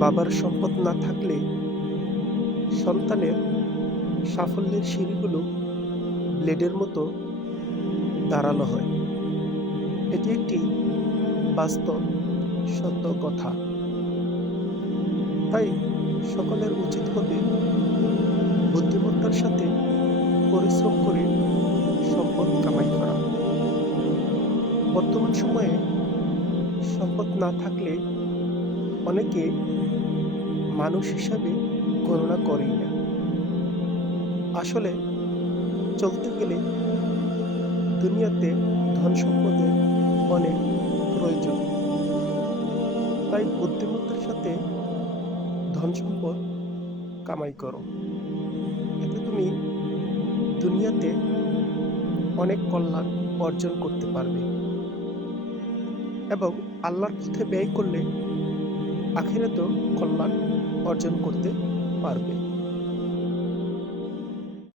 বাবার সম্পদ না থাকলে সন্তানের সাফল্যের সিঁড়িগুলো ব্লেডের মতো ধারালো হয়। এটি একটি বাস্তব সত্য কথা। তাই সকলের উচিত হবে বুদ্ধিমত্তার সাথে পরিশ্রম করে সম্পদ কামাই করা। বর্তমান সময়ে সম্পদ না থাকলে অনেকে মানুষ হিসাবে গণনা করেই না। আসলে চলতে গেলে দুনিয়াতে ধন সম্পদের অনেক প্রয়োজন। তাই বুদ্ধিমত্তার সাথে ধন সম্পদ কামাই করো। এতে তুমি দুনিয়াতে অনেক কল্যাণ অর্জন করতে পারবে এবং আল্লাহর পথে ব্যয় করলে আখিরাতেও কল্যাণ অর্জন করতে পারবে।